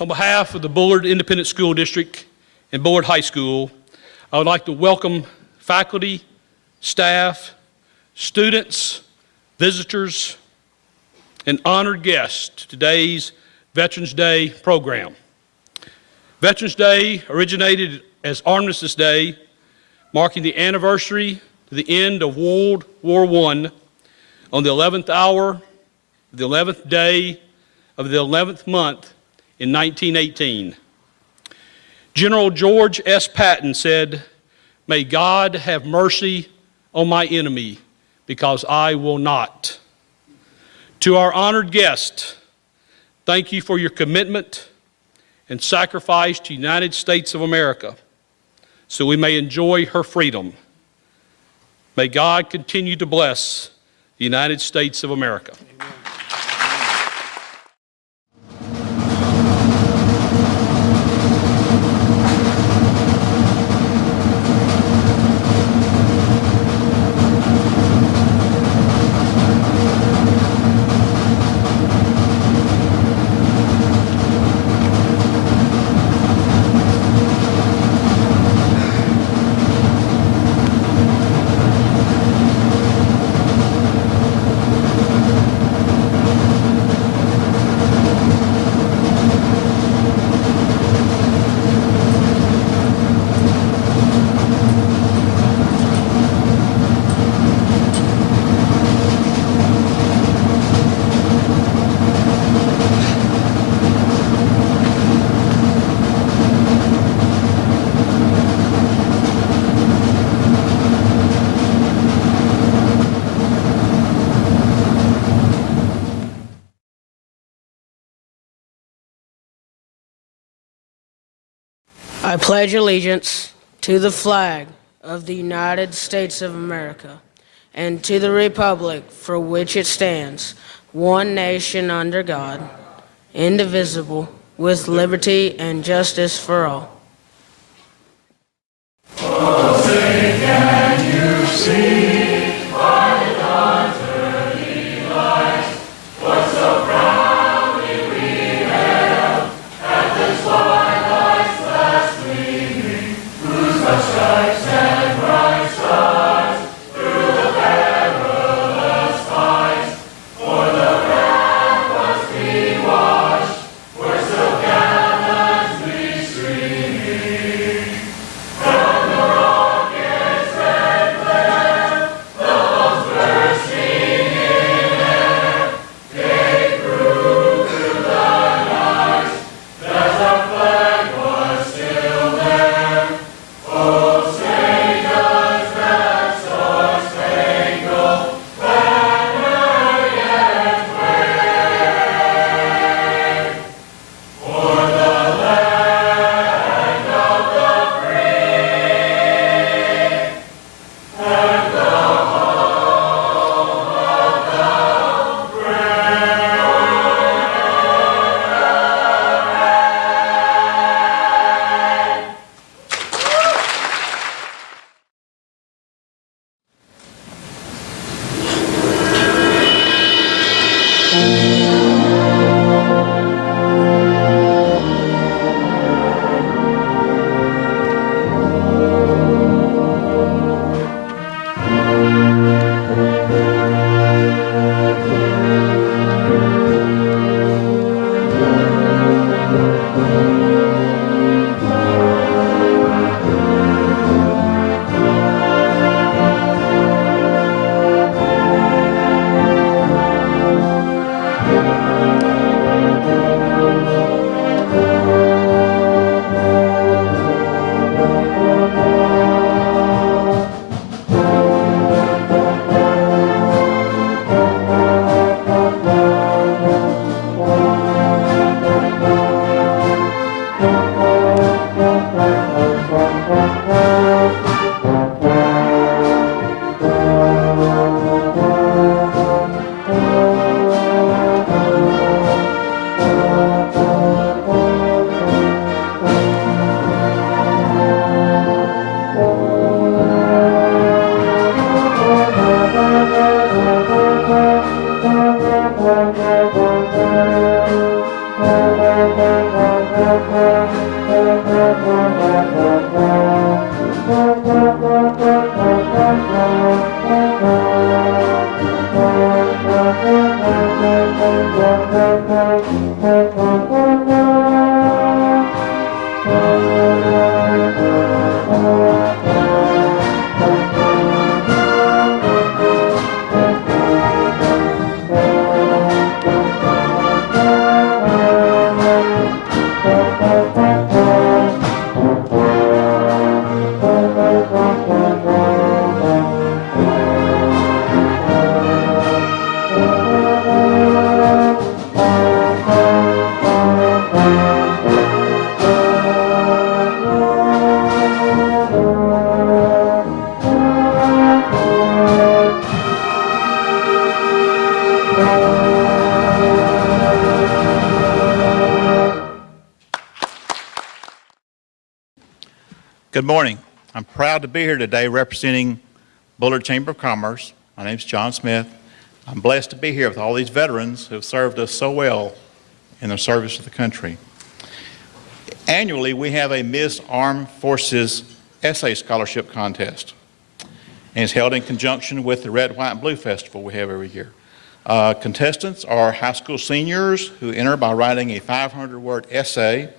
On behalf of the Bullard Independent School District and Bullard High School, I would like to welcome faculty, staff, students, visitors, and honored guests to today's Veterans Day program. Veterans Day originated as Armistice Day, marking the anniversary to the end of World War I on the 11th hour, the 11th day of the 11th month in 1918. General George S. Patton said, "May God have mercy on my enemy, because I will not." To our honored guests, thank you for your commitment and sacrifice to the United States of America so we may enjoy her freedom. May God continue to bless the United States of America. Amen. I pledge allegiance to the flag of the United States of America and to the republic for which it stands, one nation under God, indivisible, with liberty and justice for all. Oh, say can you see why the dawn's early light was so proudly we hailed at the twilight's last gleaming, whose broad stripes and bright stars through the perilous fight for the ramparts we watched were so gallantly streaming. Good morning. I'm proud to be here today representing Bullard Chamber of Commerce. My name is John Smith. I'm blessed to be here with all these veterans who have served us so well in their service to the country. Annually, we have a Miss Armed Forces Essay Scholarship Contest, and it's held in conjunction with the Red, White, and Blue Festival we have every year. Contestants are high school seniors who enter by writing a 500-word essay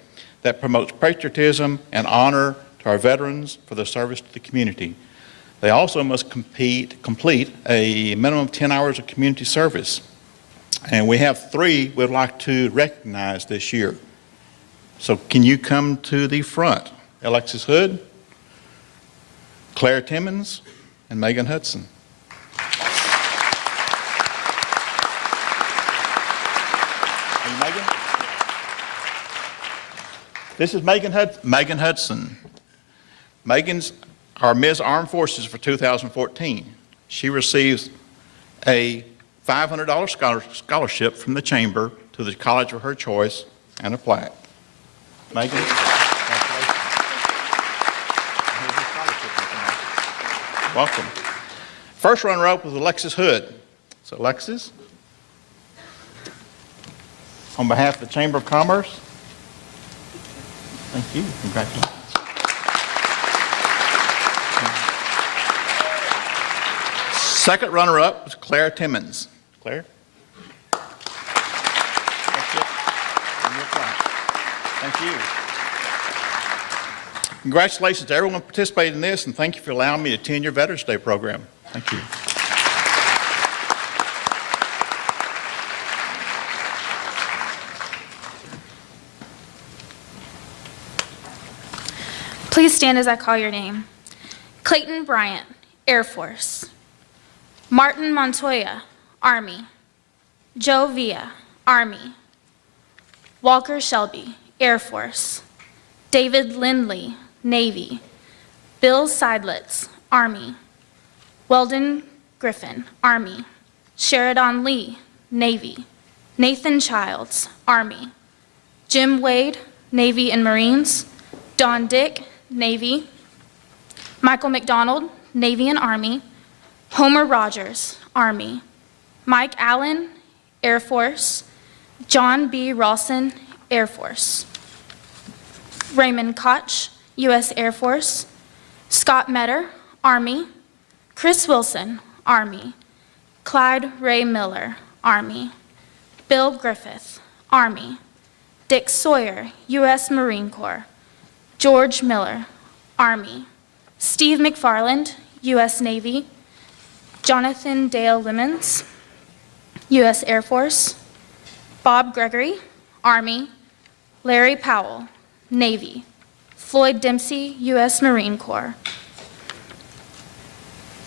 that promotes patriotism and honor to our veterans for their service to the community. They also must complete a minimum of 10 hours of community service. And we have 3 we'd like to recognize this year. So can you come to the front? Alexis Hood, Claire Timmons, and Megan Hudson. Are you Megan? This is Megan Hudson. Megan's our Ms. Armed Forces for 2014. She receives a $500 scholarship from the Chamber to the college of her choice and a plaque. Megan, congratulations. Here's your scholarship information. Welcome. First runner-up was Alexis Hood. So Alexis, on behalf of the Chamber of Commerce, thank you. Congratulations. Second runner-up was Claire Timmons. Claire? That's it. And your plaque. Thank you. Congratulations to everyone who participated in this, and thank you for allowing me to attend your Veterans Day program. Thank you. Please stand as I call your name. Clayton Bryant, Air Force. Martin Montoya, Army. Joe Villa, Army. Walker Shelby, Air Force. David Lindley, Navy. Bill Seidlitz, Army. Weldon Griffin, Army. Sheridan Lee, Navy. Nathan Childs, Army. Jim Wade, Navy and Marines. Don Dick, Navy. Michael McDonald, Navy and Army. Homer Rogers, Army. Mike Allen, Air Force. John B. Rawson, Air Force. Raymond Koch, U.S. Air Force. Scott Metter, Army. Chris Wilson, Army. Clyde Ray Miller, Army. Bill Griffith, Army. Dick Sawyer, U.S. Marine Corps. George Miller, Army. Steve McFarland, U.S. Navy. Jonathan Dale Lemons, U.S. Air Force. Bob Gregory, Army. Larry Powell, Navy. Floyd Dempsey, U.S. Marine Corps.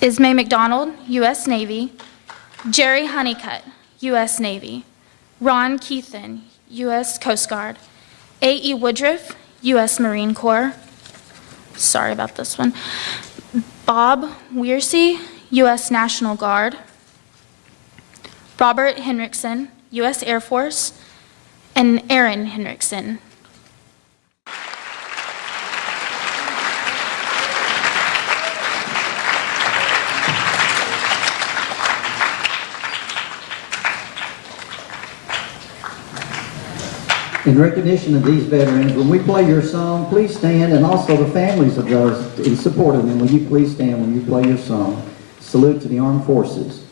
Ismay McDonald, U.S. Navy. Jerry Honeycutt, U.S. Navy. Ron Keithan, U.S. Coast Guard. A.E. Woodruff, U.S. Marine Corps. Sorry about this one. Bob Weersey, U.S. National Guard. Robert Henriksen, U.S. Air Force. And Aaron Henriksen. In recognition of these veterans, when we play your song, please stand, and also the families of those in support of them, will you please stand when you play your song? Salute to the Armed Forces.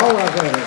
all our veterans.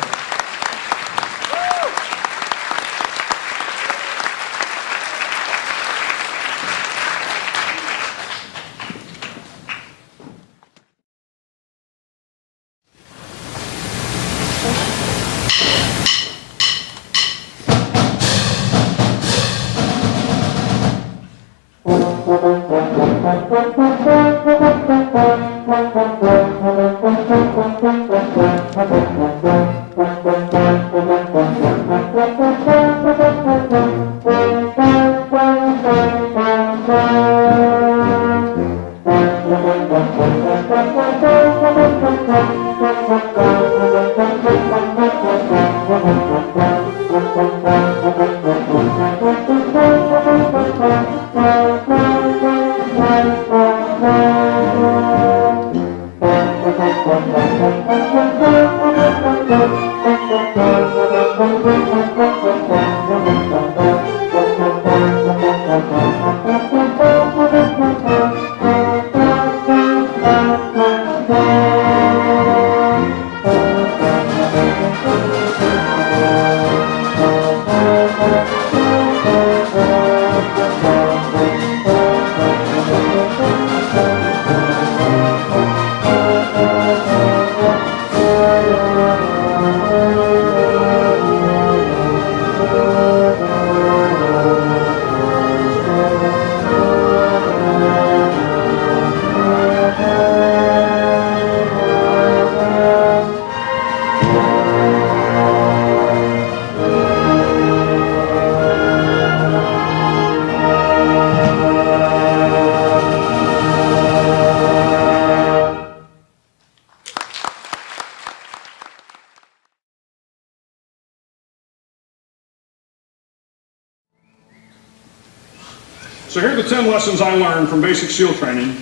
So here are the 10 lessons I learned from basic SEAL training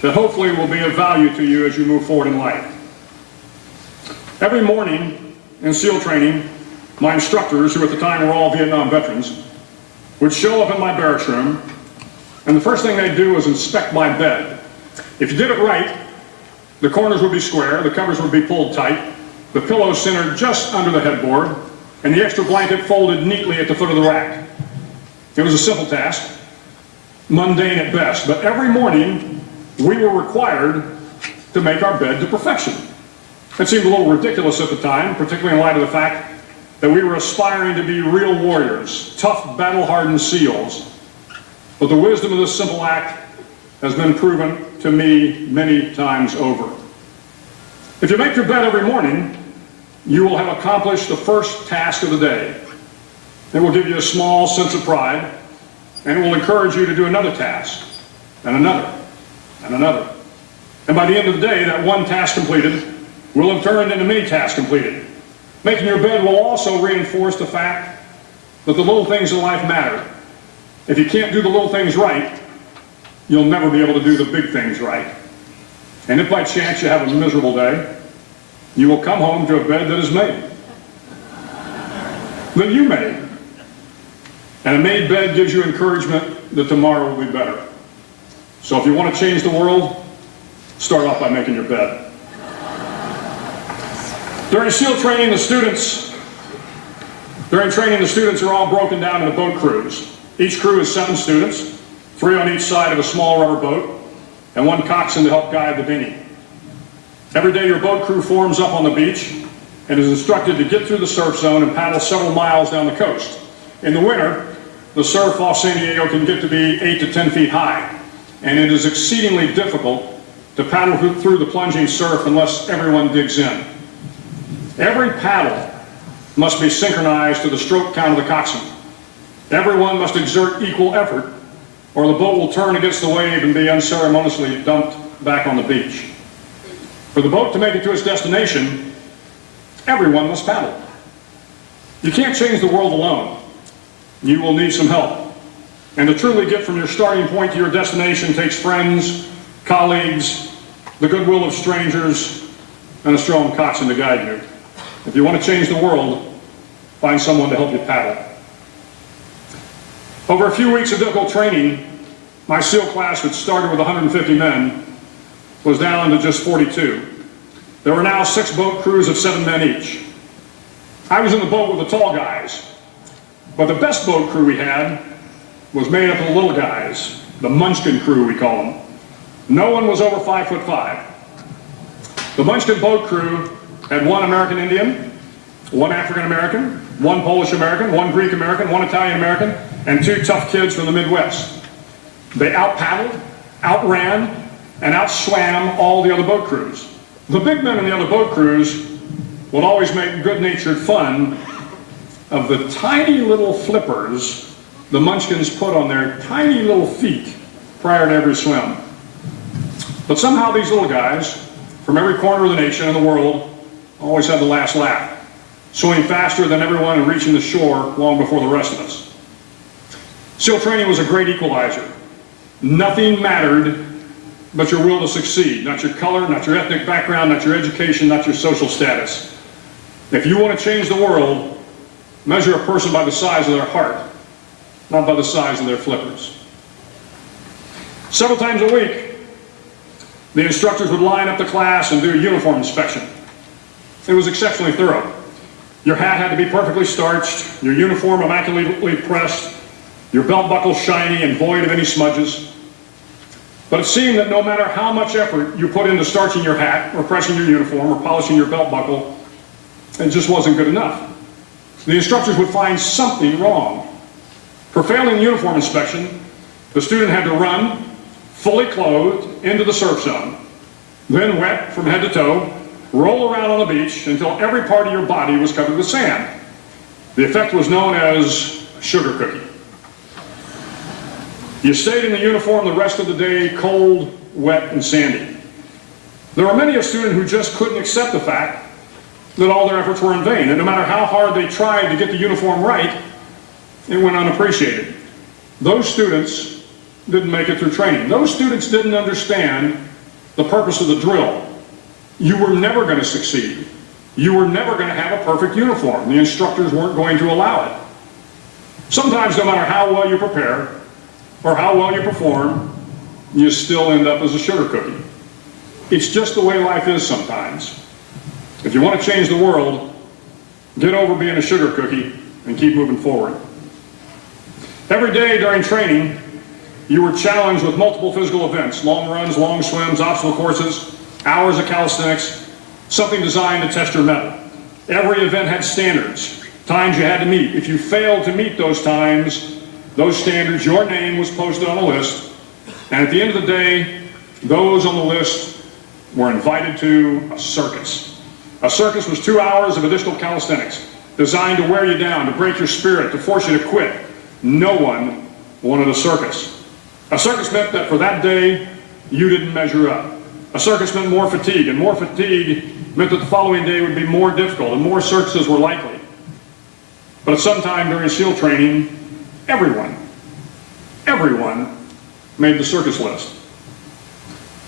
that hopefully will be of value to you as you move forward in life. Every morning in SEAL training, my instructors, who at the time were all Vietnam veterans, would show up in my barracks room, and the first thing they'd do was inspect my bed. If you did it right, the corners would be square, the covers would be pulled tight, the pillow centered just under the headboard, and the extra blanket folded neatly at the foot of the rack. It was a simple task, mundane at best, but every morning we were required to make our bed to perfection. It seemed a little ridiculous at the time, particularly in light of the fact that we were aspiring to be real warriors, tough, battle-hardened SEALs. But the wisdom of this simple act has been proven to me many times over. If you make your bed every morning, you will have accomplished the first task of the day. It will give you a small sense of pride, and it will encourage you to do another task, and another, and another. And by the end of the day, that one task completed will have turned into many tasks completed. Making your bed will also reinforce the fact that the little things in life matter. If you can't do the little things right, you'll never be able to do the big things right. And if by chance you have a miserable day, you will come home to a bed that is made, that you made. And a made bed gives you encouragement that tomorrow will be better. So if you want to change the world, start off by making your bed. During SEAL training, the students are all broken down into boat crews. Each crew is 7 students, 3 on each side of a small rubber boat, and 1 coxswain to help guide the dinghy. Every day your boat crew forms up on the beach and is instructed to get through the surf zone and paddle several miles down the coast. In the winter, the surf off San Diego can get to be 8 to 10 feet high, and it is exceedingly difficult to paddle through the plunging surf unless everyone digs in. Every paddle must be synchronized to the stroke count of the coxswain. Everyone must exert equal effort, or the boat will turn against the wave and be unceremoniously dumped back on the beach. For the boat to make it to its destination, everyone must paddle. You can't change the world alone. You will need some help. And to truly get from your starting point to your destination takes friends, colleagues, the goodwill of strangers, and a strong coxswain to guide you. If you want to change the world, find someone to help you paddle. Over a few weeks of difficult training, my SEAL class, which started with 150 men, was down to just 42. There were now 6 boat crews of 7 men each. I was in the boat with the tall guys, but the best boat crew we had was made up of the little guys, the Munchkin crew we call them. No one was over 5'5". The Munchkin boat crew had 1 American Indian, 1 African American, 1 Polish American, 1 Greek American, 1 Italian American, and 2 tough kids from the Midwest. They out-paddled, outran, and outswam all the other boat crews. The big men in the other boat crews would always make good-natured fun of the tiny little flippers the Munchkins put on their tiny little feet prior to every swim. But somehow these little guys, from every corner of the nation and the world, always had the last laugh, swimming faster than everyone and reaching the shore long before the rest of us. SEAL training was a great equalizer. Nothing mattered but your will to succeed, not your color, not your ethnic background, not your education, not your social status. If you want to change the world, measure a person by the size of their heart, not by the size of their flippers. Several times a week, the instructors would line up the class and do a uniform inspection. It was exceptionally thorough. Your hat had to be perfectly starched, your uniform immaculately pressed, your belt buckle shiny and void of any smudges. But it seemed that no matter how much effort you put into starching your hat, or pressing your uniform, or polishing your belt buckle, it just wasn't good enough. The instructors would find something wrong. For failing the uniform inspection, the student had to run, fully clothed, into the surf zone, then wet from head to toe, roll around on the beach until every part of your body was covered with sand. The effect was known as sugar cookie. You stayed in the uniform the rest of the day, cold, wet, and sandy. There were many a student who just couldn't accept the fact that all their efforts were in vain, and no matter how hard they tried to get the uniform right, it went unappreciated. Those students didn't make it through training. Those students didn't understand the purpose of the drill. You were never going to succeed. You were never going to have a perfect uniform. The instructors weren't going to allow it. Sometimes, no matter how well you prepare or how well you perform, you still end up as a sugar cookie. It's just the way life is sometimes. If you want to change the world, get over being a sugar cookie and keep moving forward. Every day during training, you were challenged with multiple physical events: long runs, long swims, obstacle courses, hours of calisthenics, something designed to test your mettle. Every event had standards, times you had to meet. If you failed to meet those times, those standards, your name was posted on a list, and at the end of the day, those on the list were invited to a circus. A circus was 2 hours of additional calisthenics, designed to wear you down, to break your spirit, to force you to quit. No one wanted a circus. A circus meant that for that day, you didn't measure up. A circus meant more fatigue, and more fatigue meant that the following day would be more difficult, and more circuses were likely. But at some time during SEAL training, everyone made the circus list.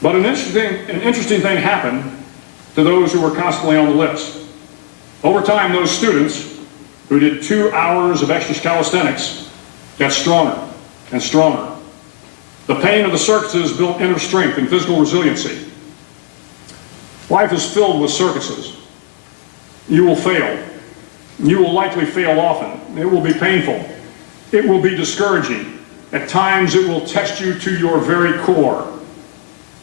But an interesting thing happened to those who were constantly on the list. Over time, those students who did 2 hours of extra calisthenics got stronger and stronger. The pain of the circuses built inner strength and physical resiliency. Life is filled with circuses. You will fail. You will likely fail often. It will be painful. It will be discouraging. At times it will test you to your very core.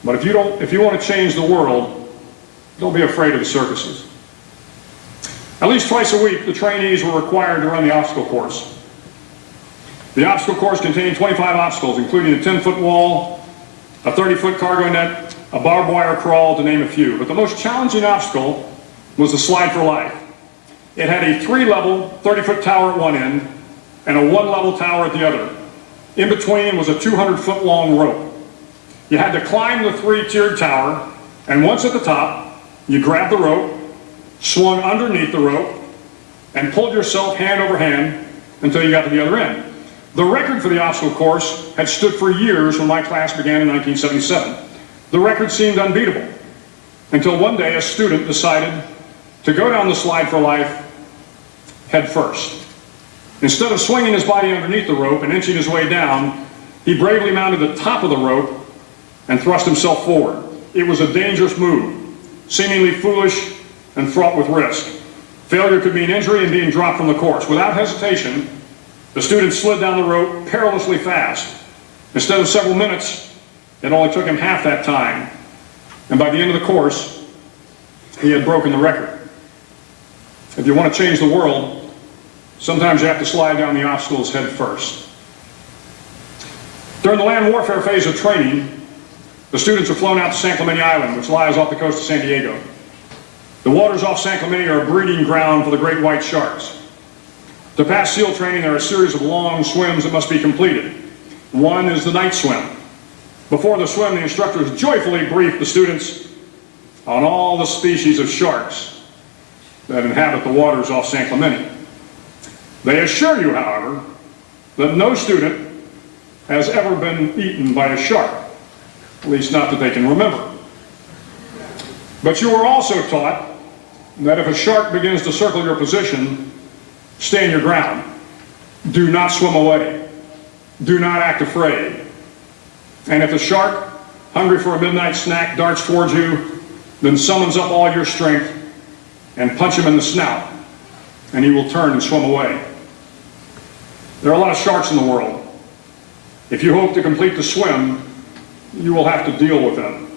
But if you want to change the world, don't be afraid of the circuses. At least twice a week, the trainees were required to run the obstacle course. The obstacle course contained 25 obstacles, including a 10-foot wall, a 30-foot cargo net, a barbed wire crawl, to name a few. But the most challenging obstacle was the slide for life. It had a 3-level, 30-foot tower at one end and a 1-level tower at the other. In between was a 200-foot long rope. You had to climb the 3-tiered tower, and once at the top, you grabbed the rope, swung underneath the rope, and pulled yourself hand over hand until you got to the other end. The record for the obstacle course had stood for years when my class began in 1977. The record seemed unbeatable, until one day a student decided to go down the slide for life head first. Instead of swinging his body underneath the rope and inching his way down, he bravely mounted the top of the rope and thrust himself forward. It was a dangerous move. seemingly foolish and fraught with risk. Failure could mean injury and being dropped from the course. Without hesitation, the student slid down the rope perilously fast. Instead of several minutes, it only took him half that time. And by the end of the course, he had broken the record. If you want to change the world, sometimes you have to slide down the obstacles head first. During the land warfare phase of training, the students are flown out to San Clemente Island, which lies off the coast of San Diego. The waters off San Clemente are a breeding ground for the great white sharks. To pass SEAL training, there are a series of long swims that must be completed. One is the night swim. Before the swim, the instructors joyfully brief the students on all the species of sharks that inhabit the waters off San Clemente. They assure you, however, that no student has ever been eaten by a shark, at least not that they can remember. But you are also taught that if a shark begins to circle your position, stand your ground. Do not swim away. Do not act afraid. And if the shark, hungry for a midnight snack, darts towards you, then summons up all your strength and punch him in the snout, and he will turn and swim away. There are a lot of sharks in the world. If you hope to complete the swim, you will have to deal with them.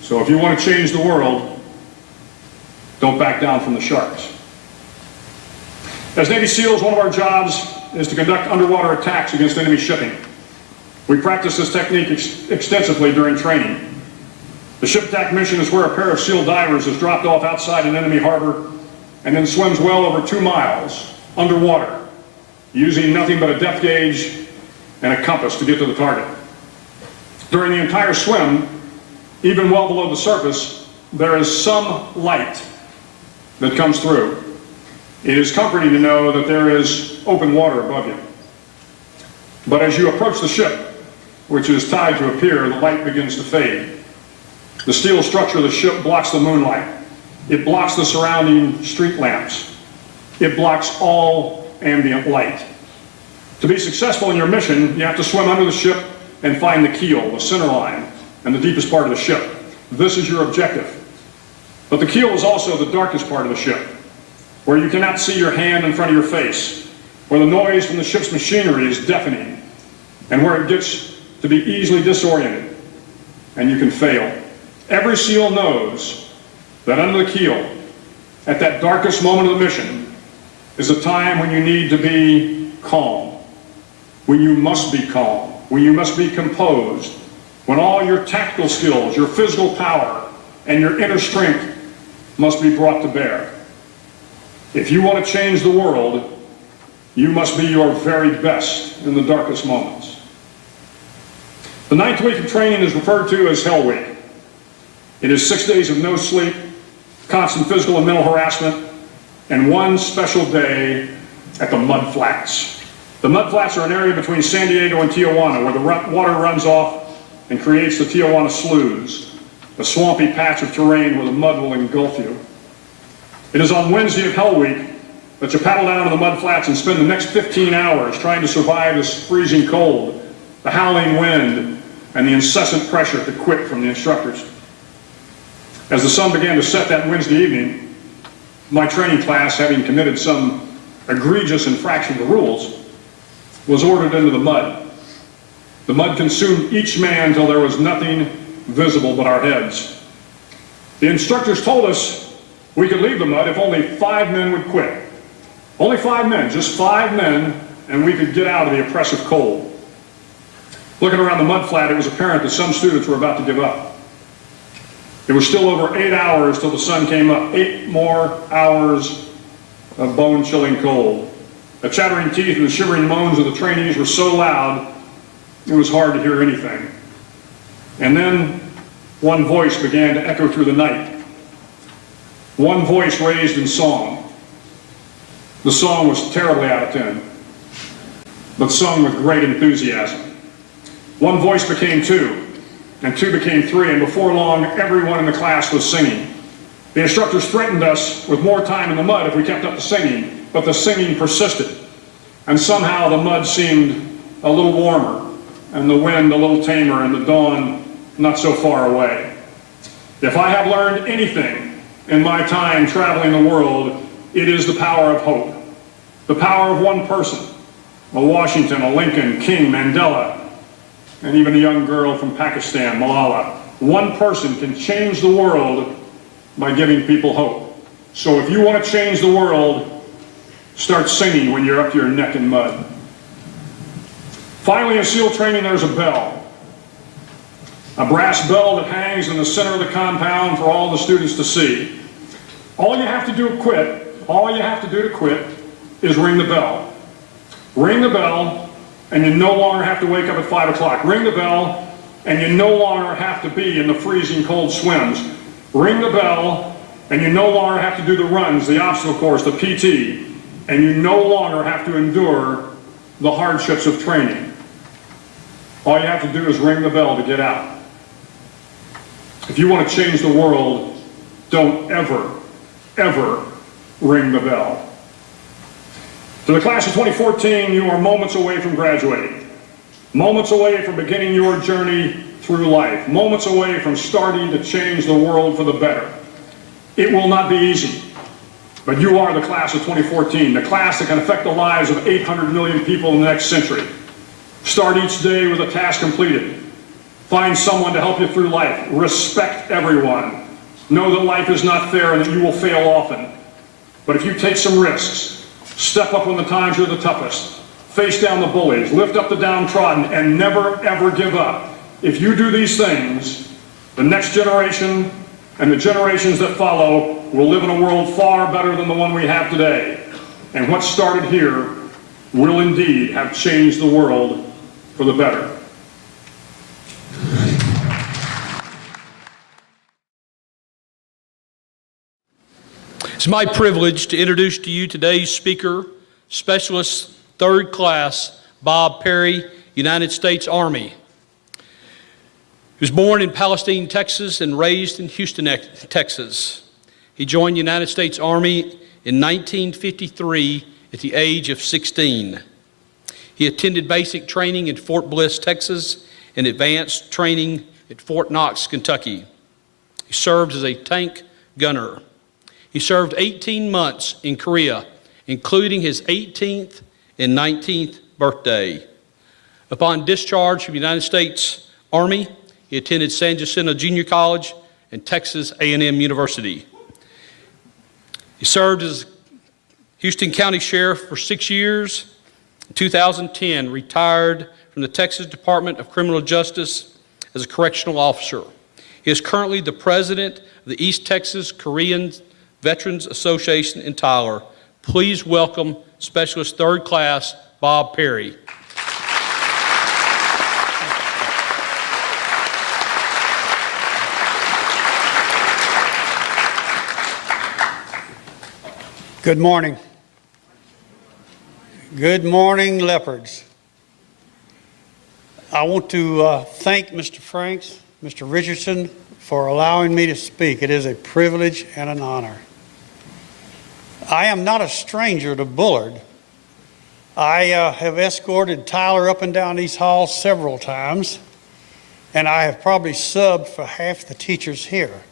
So if you want to change the world, don't back down from the sharks. As Navy SEALs, one of our jobs is to conduct underwater attacks against enemy shipping. We practice this technique extensively during training. The ship attack mission is where a pair of SEAL divers is dropped off outside an enemy harbor and then swims well over 2 miles underwater, using nothing but a depth gauge and a compass to get to the target. During the entire swim, even well below the surface, there is some light that comes through. It is comforting to know that there is open water above you. But as you approach the ship, which is tied to a pier, the light begins to fade. The steel structure of the ship blocks the moonlight. It blocks the surrounding street lamps. It blocks all ambient light. To be successful in your mission, you have to swim under the ship and find the keel, the center line, and the deepest part of the ship. This is your objective. But the keel is also the darkest part of the ship, where you cannot see your hand in front of your face, where the noise from the ship's machinery is deafening, and where it gets to be easily disoriented, and you can fail. Every SEAL knows that under the keel, at that darkest moment of the mission, is a time when you need to be calm, when you must be calm, when you must be composed, when all your tactical skills, your physical power, and your inner strength must be brought to bear. If you want to change the world, you must be your very best in the darkest moments. The 9th week of training is referred to as Hell Week. It is 6 days of no sleep, constant physical and mental harassment, and one special day at the Mud Flats. The Mud Flats are an area between San Diego and Tijuana where the water runs off and creates the Tijuana Sloughs, a swampy patch of terrain where the mud will engulf you. It is on Wednesday of Hell Week that you paddle down to the Mud Flats and spend the next 15 hours trying to survive this freezing cold, the howling wind, and the incessant pressure to quit from the instructors. As the sun began to set that Wednesday evening, my training class, having committed some egregious infraction of the rules, was ordered into the mud. The mud consumed each man till there was nothing visible but our heads. The instructors told us we could leave the mud if only 5 men would quit. Only 5 men, just 5 men, and we could get out of the oppressive cold. Looking around the mud flat, it was apparent that some students were about to give up. It was still over 8 hours till the sun came up. 8 more hours of bone-chilling cold. The chattering teeth and the shivering moans of the trainees were so loud, it was hard to hear anything. And then one voice began to echo through the night. One voice raised in song. The song was terribly out of tune, but sung with great enthusiasm. One voice became 2, and 2 became 3, and before long, everyone in the class was singing. The instructors threatened us with more time in the mud if we kept up the singing, but the singing persisted, and somehow the mud seemed a little warmer, and the wind a little tamer, and the dawn not so far away. If I have learned anything in my time traveling the world, it is the power of hope. The power of one person, a Washington, a Lincoln, King, Mandela, and even a young girl from Pakistan, Malala. One person can change the world by giving people hope. So if you want to change the world, start singing when you're up to your neck in mud. Finally, in SEAL training, there's a bell. A brass bell that hangs in the center of the compound for all the students to see. All you have to do to quit is ring the bell. Ring the bell, and you no longer have to wake up at 5 o'clock. Ring the bell, and you no longer have to be in the freezing cold swims. Ring the bell, and you no longer have to do the runs, the obstacle course, the PT, and you no longer have to endure the hardships of training. All you have to do is ring the bell to get out. If you want to change the world, don't ever, ever ring the bell. To the class of 2014, you are moments away from graduating. Moments away from beginning your journey through life. Moments away from starting to change the world for the better. It will not be easy, but you are the class of 2014, the class that can affect the lives of 800 million people in the next century. Start each day with a task completed. Find someone to help you through life. Respect everyone. Know that life is not fair and that you will fail often. But if you take some risks, step up when the times are the toughest, face down the bullies, lift up the downtrodden, and never ever give up. If you do these things, the next generation and the generations that follow will live in a world far better than the one we have today. And what started here will indeed have changed the world for the better. It's my privilege to introduce to you today's speaker, Specialist Third Class Bob Perry, United States Army. He was born in Palestine, Texas, and raised in Houston, Texas. He joined the United States Army in 1953 at the age of 16. He attended basic training in Fort Bliss, Texas, and advanced training at Fort Knox, Kentucky. He served as a tank gunner. He served 18 months in Korea, including his 18th and 19th birthday. Upon discharge from the United States Army, he attended San Jacinto Junior College and Texas A&M University. He served as Houston County Sheriff for 6 years. In 2010, retired from the Texas Department of Criminal Justice as a correctional officer. He is currently the president of the East Texas Korean Veterans Association in Tyler. Please welcome Specialist Third Class Bob Perry. Good morning. Good morning, Leopards. I want to thank Mr. Franks, Mr. Richardson, for allowing me to speak. It is a privilege and an honor. I am not a stranger to Bullard. I have escorted Tyler up and down these halls several times, and I have probably subbed for half the teachers here.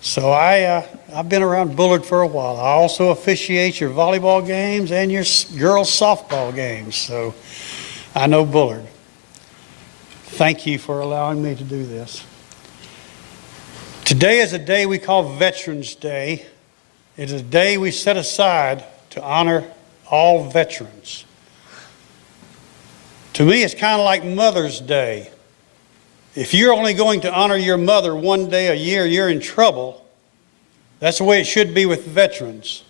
So I've been around Bullard for a while. I also officiate your volleyball games and your girls' softball games, so I know Bullard. Thank you for allowing me to do this. Today is a day we call Veterans Day. It is a day we set aside to honor all veterans. To me, it's kind of like Mother's Day. If you're only going to honor your mother one day a year, you're in trouble. That's the way it should be with veterans.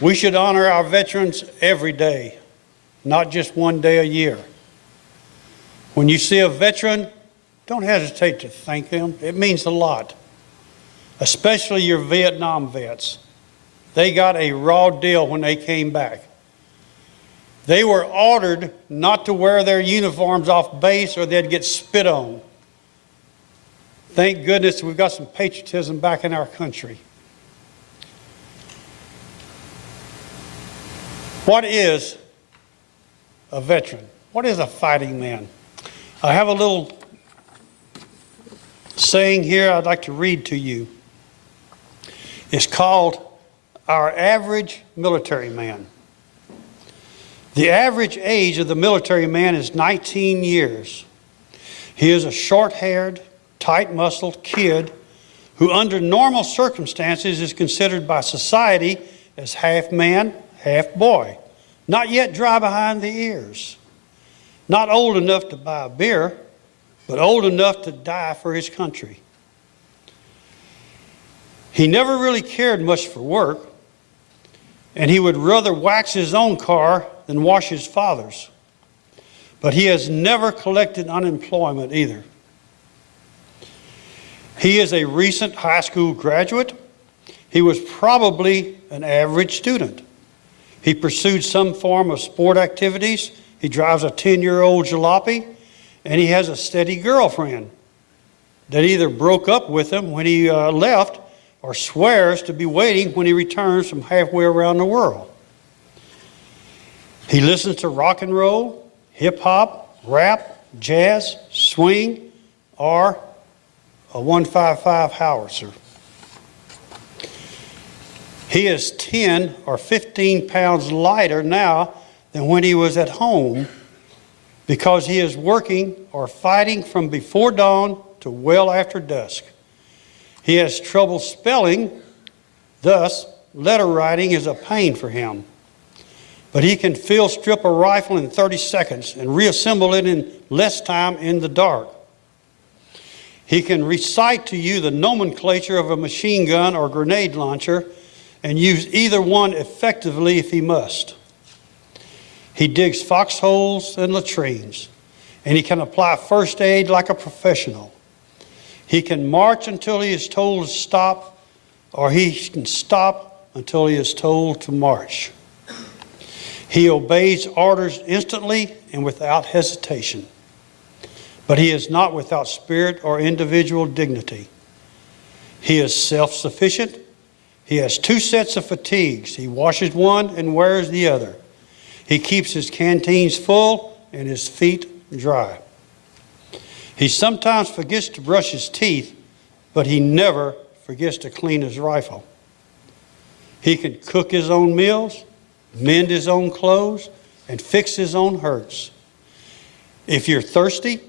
We should honor our veterans every day, not just one day a year. When you see a veteran, don't hesitate to thank them. It means a lot, especially your Vietnam vets. They got a raw deal when they came back. They were ordered not to wear their uniforms off base or they'd get spit on. Thank goodness we've got some patriotism back in our country. What is a veteran? What is a fighting man? I have a little saying here I'd like to read to you. It's called Our Average Military Man. The average age of the military man is 19 years. He is a short-haired, tight-muscled kid who under normal circumstances is considered by society as half man, half boy, not yet dry behind the ears, not old enough to buy a beer, but old enough to die for his country. He never really cared much for work, and he would rather wax his own car than wash his father's. But he has never collected unemployment either. He is a recent high school graduate. He was probably an average student. He pursued some form of sport activities. He drives a 10-year-old jalopy, and he has a steady girlfriend that either broke up with him when he left or swears to be waiting when he returns from halfway around the world. He listens to rock and roll, hip-hop, rap, jazz, swing, or a 155 howitzer. He is 10 or 15 pounds lighter now than when he was at home because he is working or fighting from before dawn to well after dusk. He has trouble spelling, thus letter writing is a pain for him. But he can fill strip a rifle in 30 seconds and reassemble it in less time in the dark. He can recite to you the nomenclature of a machine gun or grenade launcher and use either one effectively if he must. He digs foxholes and latrines, and he can apply first aid like a professional. He can march until he is told to stop, or he can stop until he is told to march. He obeys orders instantly and without hesitation. But he is not without spirit or individual dignity. He is self-sufficient. He has 2 sets of fatigues. He washes one and wears the other. He keeps his canteens full and his feet dry. He sometimes forgets to brush his teeth, but he never forgets to clean his rifle. He can cook his own meals, mend his own clothes, and fix his own hurts. If you're thirsty,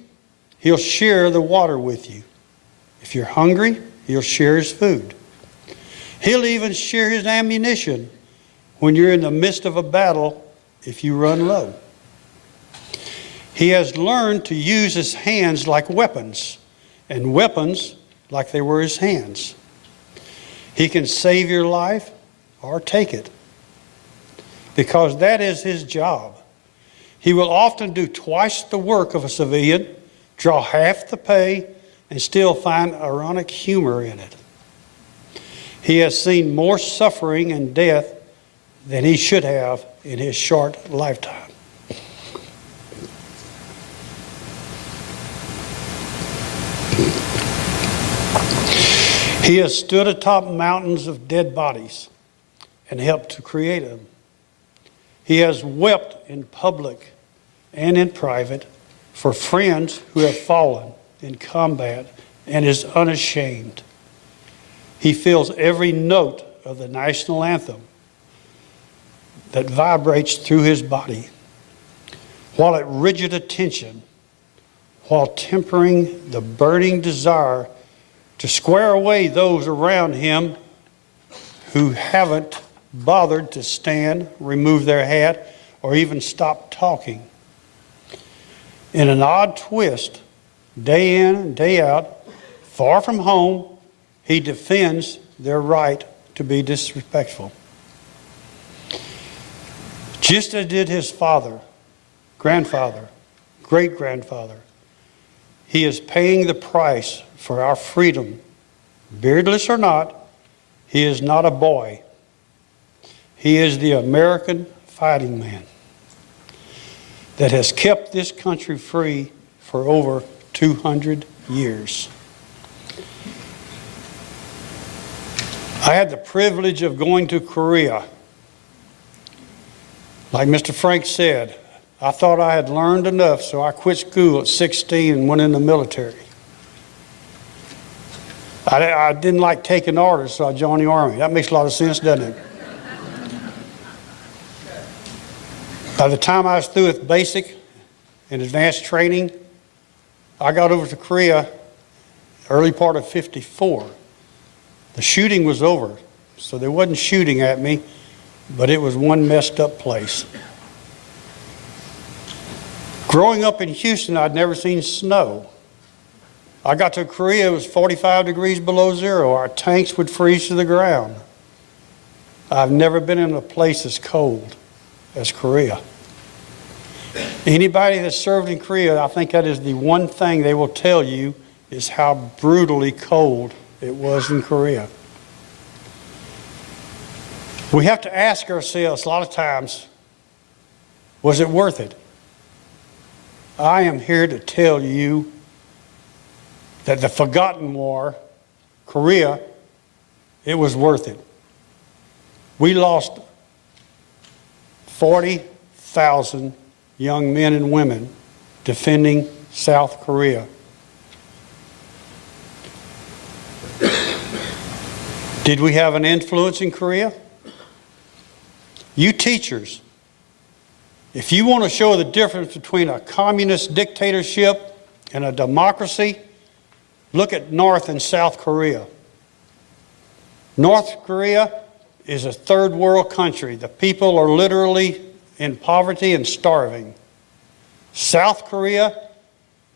he'll share the water with you. If you're hungry, he'll share his food. He'll even share his ammunition when you're in the midst of a battle if you run low. He has learned to use his hands like weapons, and weapons like they were his hands. He can save your life or take it, because that is his job. He will often do twice the work of a civilian, draw half the pay, and still find ironic humor in it. He has seen more suffering and death than he should have in his short lifetime. He has stood atop mountains of dead bodies and helped to create them. He has wept in public and in private for friends who have fallen in combat and is unashamed. He feels every note of the national anthem that vibrates through his body, while at rigid attention, while tempering the burning desire to square away those around him who haven't bothered to stand, remove their hat, or even stop talking. In an odd twist, day in and day out, far from home, he defends their right to be disrespectful. Just as did his father, grandfather, great-grandfather, he is paying the price for our freedom. Beardless or not, he is not a boy. He is the American fighting man that has kept this country free for over 200 years. I had the privilege of going to Korea. Like Mr. Frank said, I thought I had learned enough, so I quit school at 16 and went in the military. I didn't like taking orders, so I joined the Army. That makes a lot of sense, doesn't it? By the time I was through with basic and advanced training, I got over to Korea early part of '54. The shooting was over, so they wasn't shooting at me, but it was one messed up place. Growing up in Houston, I'd never seen snow. I got to Korea, it was 45 degrees below zero. Our tanks would freeze to the ground. I've never been in a place as cold as Korea. Anybody that served in Korea, I think that is the one thing they will tell you is how brutally cold it was in Korea. We have to ask ourselves a lot of times, was it worth it? I am here to tell you that the forgotten war, Korea, it was worth it. We lost 40,000 young men and women defending South Korea. Did we have an influence in Korea? You teachers, if you want to show the difference between a communist dictatorship and a democracy, look at North and South Korea. North Korea is a third world country. The people are literally in poverty and starving. South Korea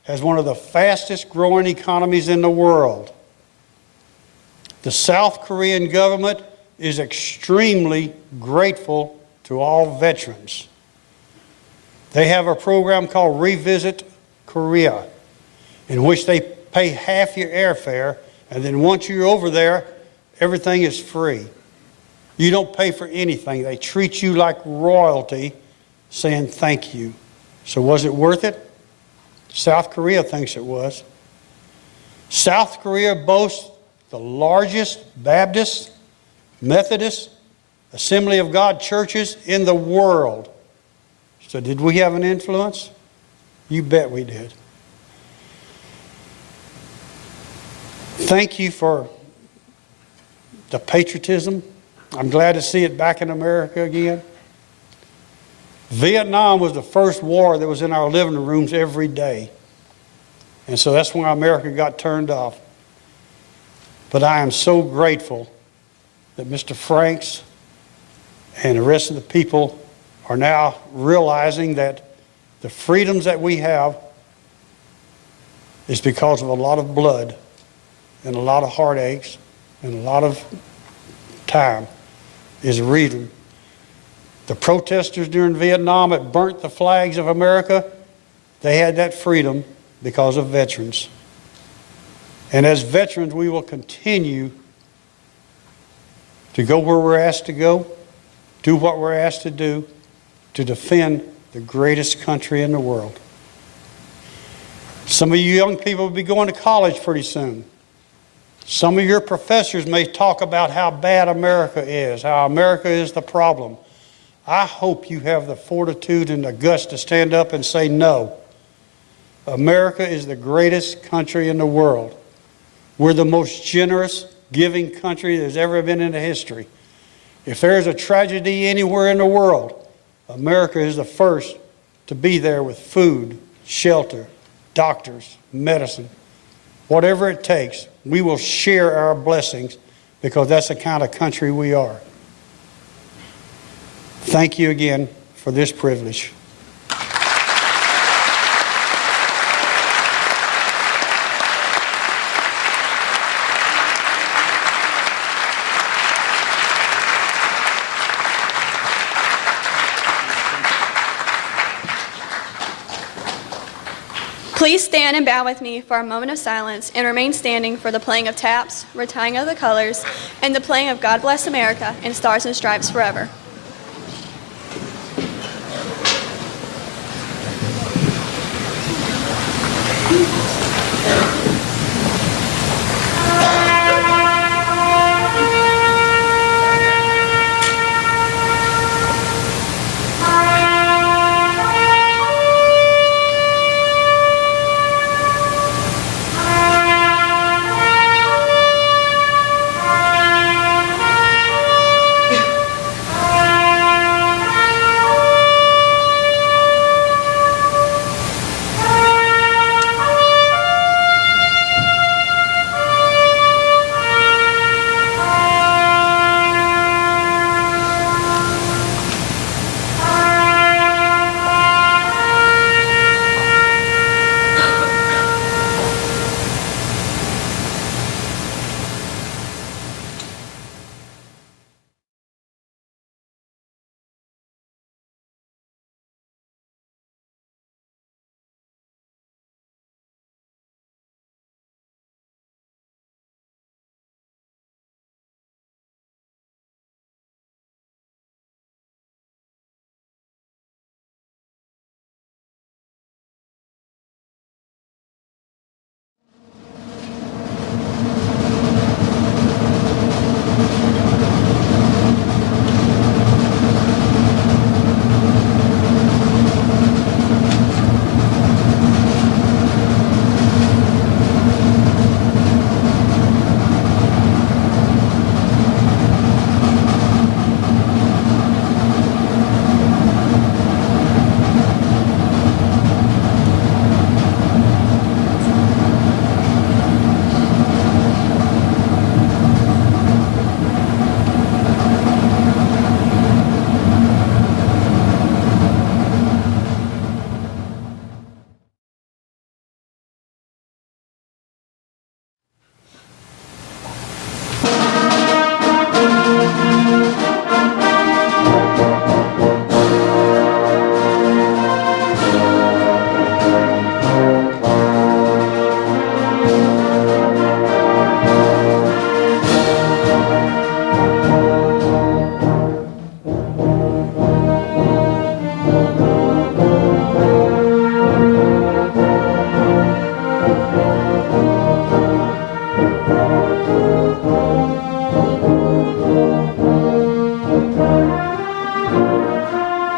has one of the fastest growing economies in the world. The South Korean government is extremely grateful to all veterans. They have a program called Revisit Korea, in which they pay half your airfare, and then once you're over there, everything is free. You don't pay for anything. They treat you like royalty, saying thank you. So was it worth it? South Korea thinks it was. South Korea boasts the largest Baptist, Methodist, Assembly of God churches in the world. So did we have an influence? You bet we did. Thank you for the patriotism. I'm glad to see it back in America again. Vietnam was the first war that was in our living rooms every day. And so that's when America got turned off. But I am so grateful that Mr. Franks and the rest of the people are now realizing that the freedoms that we have is because of a lot of blood and a lot of heartaches and a lot of time is a reason. The protesters during Vietnam that burnt the flags of America, they had that freedom because of veterans. And as veterans, we will continue to go where we're asked to go, do what we're asked to do, to defend the greatest country in the world. Some of you young people will be going to college pretty soon. Some of your professors may talk about how bad America is, how America is the problem. I hope you have the fortitude and the guts to stand up and say no. America is the greatest country in the world. We're the most generous, giving country there's ever been in the history. If there's a tragedy anywhere in the world, America is the first to be there with food, shelter, doctors, medicine. Whatever it takes, we will share our blessings because that's the kind of country we are. Thank you again for this privilege. Please stand and bow with me for a moment of silence and remain standing for the playing of taps, retiring of the colors, and the playing of God Bless America and Stars and Stripes Forever.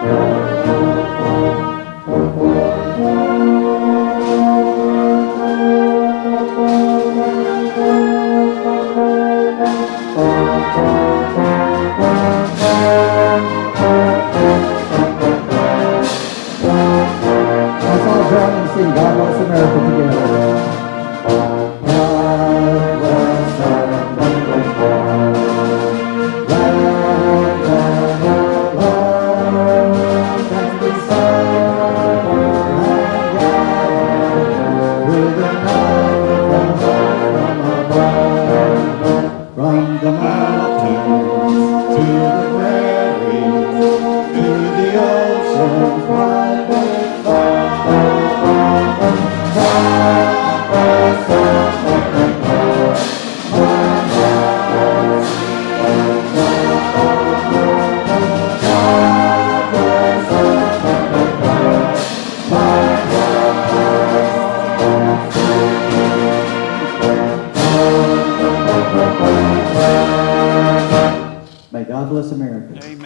Let's all join and sing God Bless America together. God bless America. Land and love and the sun and God through the night from the mountains to the prairies to the oceans wide and far. May God bless America. Amen.